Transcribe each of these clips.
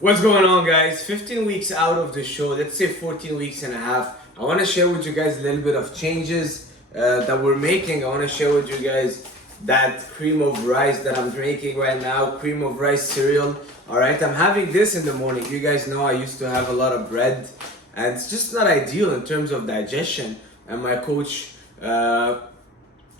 What's going on, guys? 15 weeks out of the show, let's say 14 weeks and a half. I want to share with you guys a little bit of changes that we're making. I want to share with you guys that cream of rice that I'm drinking right now, cream of rice cereal. All right, I'm having this in the morning. You guys know I used to have a lot of bread, and it's just not ideal in terms of digestion. And my coach, well,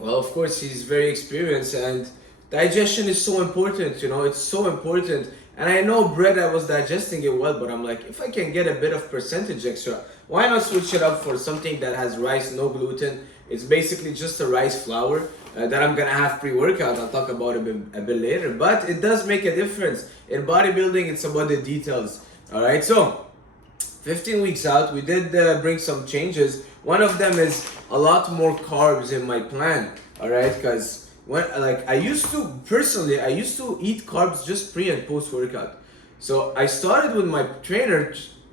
of course, he's very experienced, and digestion is so important, it's so important. And I know bread, I was digesting it well, but I'm like, if I can get a bit of percentage extra, why not switch it up for something that has rice, no gluten? It's basically just a rice flour that I'm gonna have pre-workout. I'll talk about it a bit later, but it does make a difference. In bodybuilding, it's about the details, all right? So, 15 weeks out, we did bring some changes. One of them is a lot more carbs in my plan, all right? Because I used to eat carbs just pre and post workout. So I started with my trainer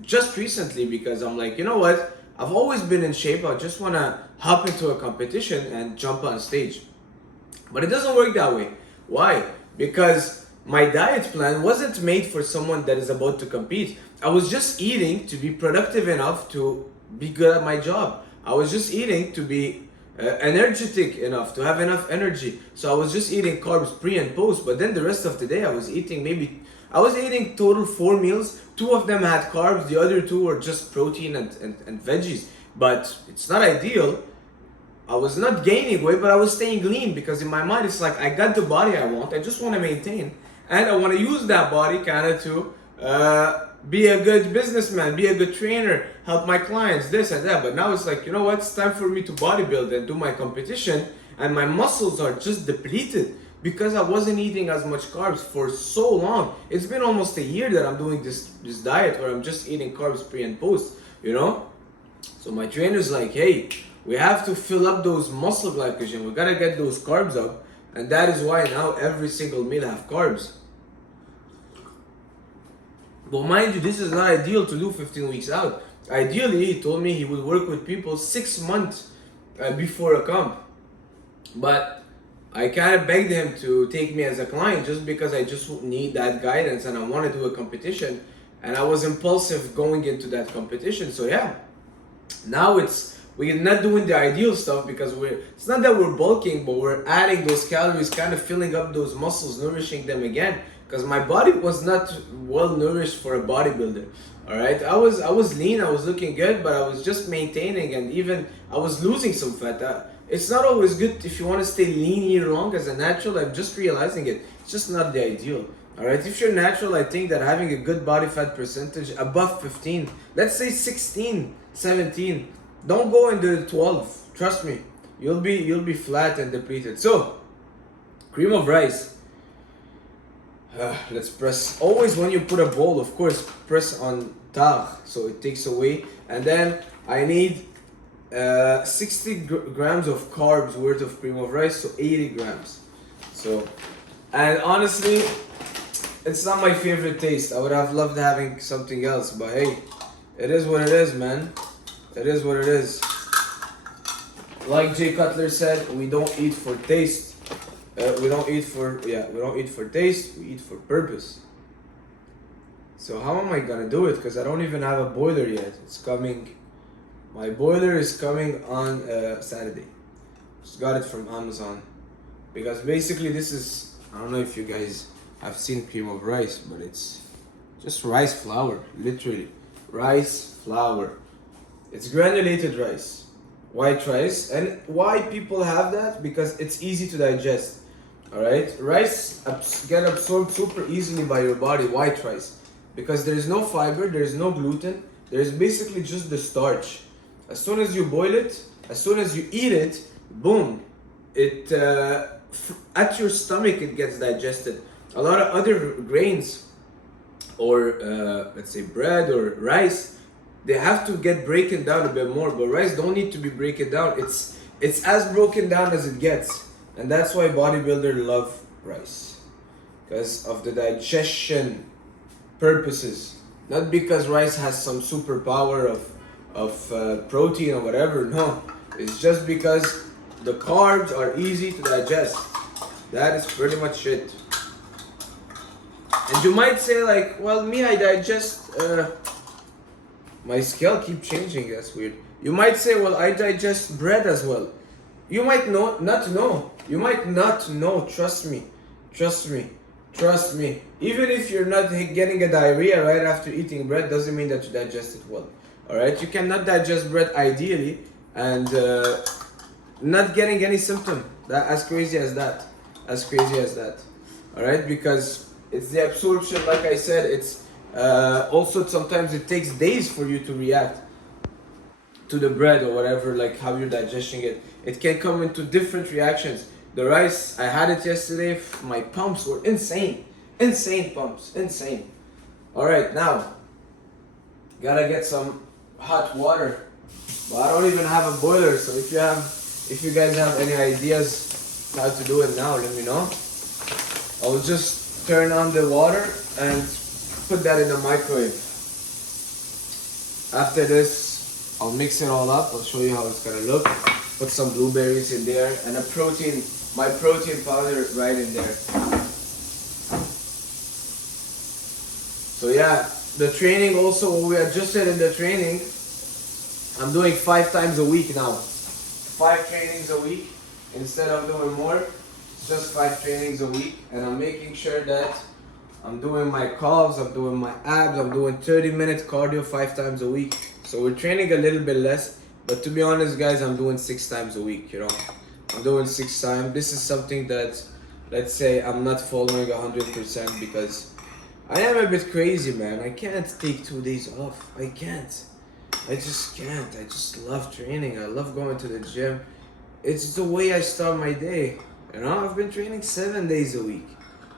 just recently because I'm like, you know what? I've always been in shape. I just want to hop into a competition and jump on stage. But it doesn't work that way. Why? Because my diet plan wasn't made for someone that is about to compete. I was just eating to be productive enough to be good at my job. I was just eating to be energetic enough, to have enough energy. So I was just eating carbs pre and post, but then the rest of the day I was eating total 4 meals. 2 of them had carbs, the other 2 were just protein and veggies. But it's not ideal. I was not gaining weight, but I was staying lean because in my mind it's like I got the body I want. I just want to maintain, and I want to use that body kind of to be a good businessman, be a good trainer, help my clients, this and that. But now it's like, you know what? It's time for me to bodybuild and do my competition, and my muscles are just depleted because I wasn't eating as much carbs for so long. It's been almost a year that I'm doing this diet where I'm just eating carbs pre and post, So my trainer's like, hey, we have to fill up those muscle glycogen. We gotta get those carbs up. And that is why now every single meal have carbs. But mind you, this is not ideal to do 15 weeks out. Ideally, he told me he would work with people 6 months before a comp. But I kind of begged him to take me as a client just because I just need that guidance and I want to do a competition. And I was impulsive going into that competition. So yeah, now we're not doing the ideal stuff because it's not that we're bulking, but we're adding those calories, kind of filling up those muscles, nourishing them again. Because my body was not well nourished for a bodybuilder. All right, I was lean, I was looking good, but I was just maintaining, and even I was losing some fat. It's not always good if you want to stay lean year long as a natural. I'm just realizing it. It's just not the ideal. All right, if you're natural, I think that having a good body fat percentage above 15, let's say 16, 17, don't go into 12. Trust me, you'll be flat and depleted. So, cream of rice. Let's press. Always when you put a bowl, of course, press on tag so it takes away. And then I need 60 grams of carbs worth of cream of rice, so 80 grams. So, and honestly, it's not my favorite taste. I would have loved having something else, but hey, it is what it is, man. It is what it is. Like Jay Cutler said, we don't eat for taste. We don't eat for taste, we eat for purpose. So how am I gonna do it? Because I don't even have a boiler yet. It's coming. My boiler is coming on Saturday. Just got it from Amazon. Because basically this is, I don't know if you guys have seen cream of rice, but it's just rice flour, literally. Rice flour. It's granulated rice. White rice. And why people have that? Because it's easy to digest. Alright? Rice get absorbed super easily by your body, white rice. Because there's no fiber, there's no gluten, there's basically just the starch. As soon as you boil it, as soon as you eat it, boom, it at your stomach it gets digested. A lot of other grains, or let's say bread or rice, they have to get broken down a bit more, but rice don't need to be broken down. It's as broken down as it gets. And that's why bodybuilders love rice. Because of the digestion purposes. Not because rice has some superpower of protein or whatever, no. It's just because the carbs are easy to digest. That is pretty much it. And you might say like, well, me, I digest, my scale keep changing, that's weird. You might say, well, I digest bread as well. You might not know. You might not know, trust me. Trust me. Trust me. Even if you're not getting a diarrhea right after eating bread, doesn't mean that you digest it well. Alright, you cannot digest bread ideally and not getting any symptom. That as crazy as that. As crazy as that. Alright, because it's the absorption, like I said, it's also sometimes it takes days for you to react to the bread or whatever, like how you're digesting it. It can come into different reactions. The rice, I had it yesterday, my pumps were insane. Insane pumps, insane. Alright, now, gotta get some hot water. But I don't even have a boiler, so if you guys have any ideas how to do it now, let me know. I'll just turn on the water and put that in the microwave. After this, I'll mix it all up. I'll show you how it's gonna look. Put some blueberries in there and my protein powder right in there. So yeah, the training also, what we adjusted in the training, I'm doing 5 times a week now. 5 trainings a week instead of doing more. It's just 5 trainings a week, and I'm making sure that I'm doing my calves, I'm doing my abs, I'm doing 30-minute cardio 5 times a week. So we're training a little bit less, but to be honest guys, I'm doing 6 times a week, you know. I'm doing 6 times. This is something that, let's say, I'm not following 100% because I am a bit crazy, man. I can't take 2 days off. I can't. I just can't. I just love training. I love going to the gym. It's the way I start my day. You know, I've been training 7 days a week.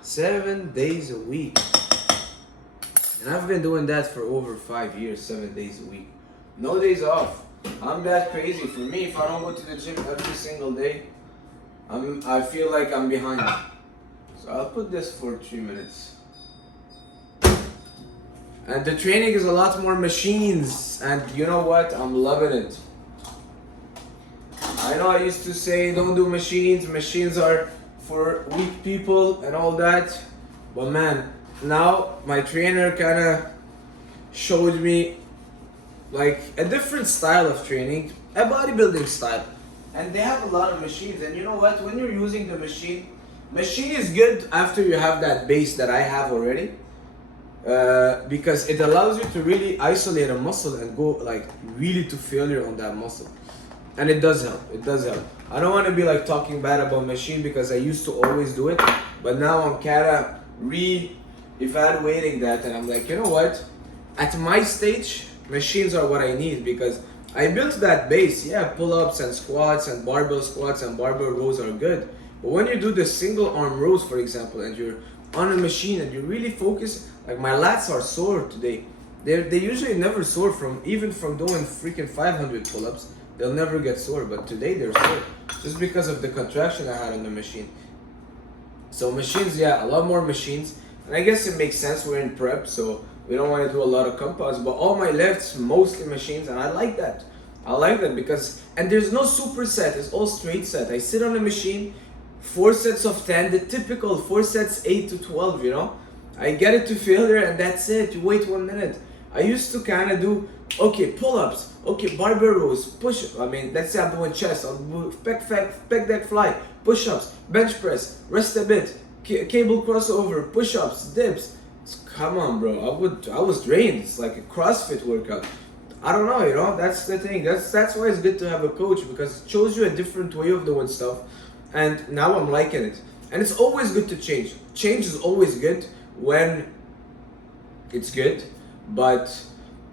7 days a week. And I've been doing that for over 5 years, 7 days a week. No days off. I'm that crazy. For me, if I don't go to the gym every single day, I feel like I'm behind. So I'll put this for 3 minutes. And the training is a lot more machines, and you know what? I'm loving it. I know I used to say don't do machines, machines are for weak people and all that, but man, now my trainer kind of showed me like a different style of training, a bodybuilding style, and they have a lot of machines. And you know what, when you're using the machine is good after you have that base that I have already, because it allows you to really isolate a muscle and go like really to failure on that muscle. And it does help. It does help. I don't want to be like talking bad about machine because I used to always do it, but now I'm kind of re-evaluating that, and I'm like, you know what? At my stage, machines are what I need because I built that base. Yeah, pull-ups and squats and barbell squats and barbell rows are good, but when you do the single arm rows, for example, and you're on a machine and you really focus, like my lats are sore today. They usually never sore from doing freaking 500 pull-ups. They'll never get sore, but today they're sore just because of the contraction I had on the machine. So machines, yeah, a lot more machines, and I guess it makes sense. We're in prep, so we don't want to do a lot of compounds, but all my lifts mostly machines, and I like that. I like that because, and there's no superset, it's all straight set. I sit on a machine, 4 sets of 10, the typical 4 sets 8 to 12, you know. I get it to failure and that's it. You wait 1 minute. I used to kind of do, okay, pull-ups, okay, barbell rows, push-ups. I mean, let's say I'm doing chest, I'll do pec deck fly, push-ups, bench press, rest a bit, cable crossover, push-ups, dips. Come on, bro. I was drained. It's like a CrossFit workout. I don't know, you know. That's the thing. That's why it's good to have a coach, because it shows you a different way of doing stuff. And now I'm liking it. And it's always good to change. Change is always good when it's good, but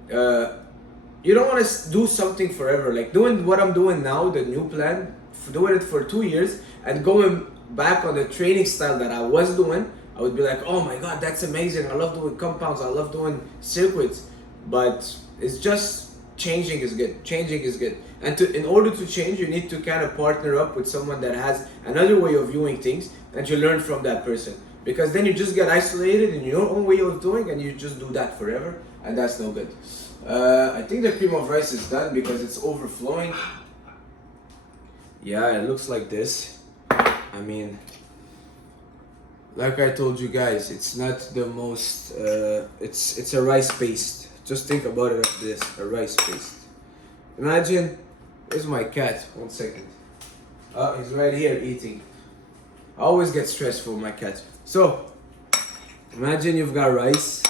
you don't want to do something forever. Like doing what I'm doing now, the new plan, doing it for 2 years and going back on the training style that I was doing, I would be like, oh my god, that's amazing. I love doing compounds. I love doing circuits. But it's just changing is good. Changing is good. And in order to change, you need to kind of partner up with someone that has another way of viewing things, and you learn from that person. Because then you just get isolated in your own way of doing, and you just do that forever, and that's no good. I think the cream of rice is done because it's overflowing. Yeah, it looks like this. I mean, like I told you guys, it's not the most. It's a rice paste. Just think about it like this: a rice paste. Imagine, here's my cat. 1 second. Oh, he's right here eating. I always get stressed for my cat. So, imagine you've got rice,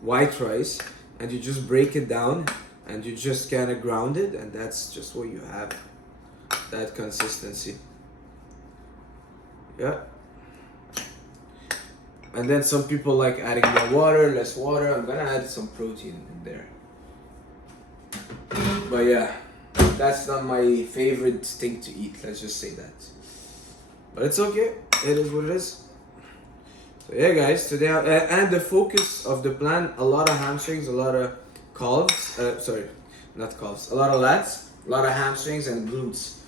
white rice, and you just break it down, and you just kind of ground it, and that's just what you have. That consistency. Yeah. And then some people like adding more water, less water. I'm gonna add some protein in there. But yeah, that's not my favorite thing to eat. Let's just say that. But it's okay. It is what it is. So yeah, guys. Today and the focus of the plan: a lot of hamstrings, a lot of calves. Sorry, not calves. A lot of lats, a lot of hamstrings and glutes.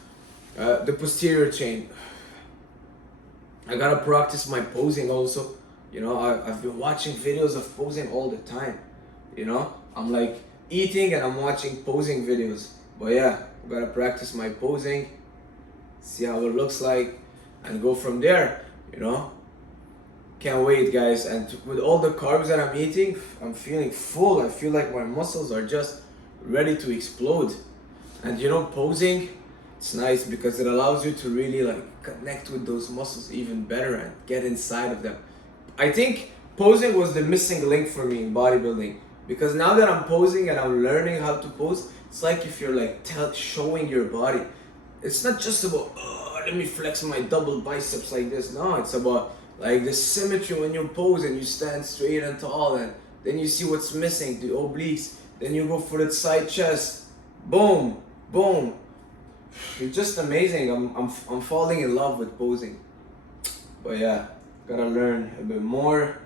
The posterior chain. I gotta practice my posing also. You know, I've been watching videos of posing all the time. You know, I'm like eating and I'm watching posing videos. But yeah, I gotta practice my posing, see how it looks like, and go from there. You know, can't wait, guys. And with all the carbs that I'm eating, I'm feeling full. I feel like my muscles are just ready to explode. And you know, posing, it's nice because it allows you to really like connect with those muscles even better and get inside of them. I think posing was the missing link for me in bodybuilding, because now that I'm posing and I'm learning how to pose, it's like if you're like showing your body. It's not just about, oh, let me flex my double biceps like this. No, it's about like the symmetry when you pose and you stand straight and tall, and then you see what's missing, the obliques. Then you go for the side chest. Boom, boom. It's just amazing. I'm falling in love with posing. But yeah, gotta learn a bit more.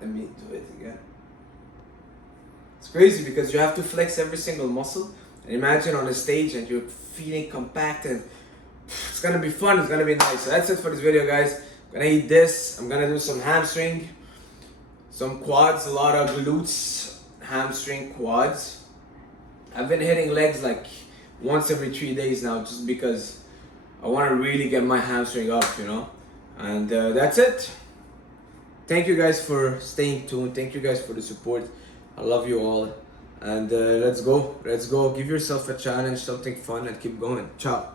Let me do it again. It's crazy because you have to flex every single muscle. And imagine on a stage and you're feeling compact, and it's gonna be fun, it's gonna be nice. So that's it for this video, guys. I'm gonna eat this. I'm gonna do some hamstring, some quads, a lot of glutes, hamstring, quads. I've been hitting legs like once every 3 days now, just because I want to really get my hamstring up, you know. And that's it. Thank you guys for staying tuned. Thank you guys for the support. I love you all. And let's go. Let's go. Give yourself a challenge, something fun, and keep going. Ciao.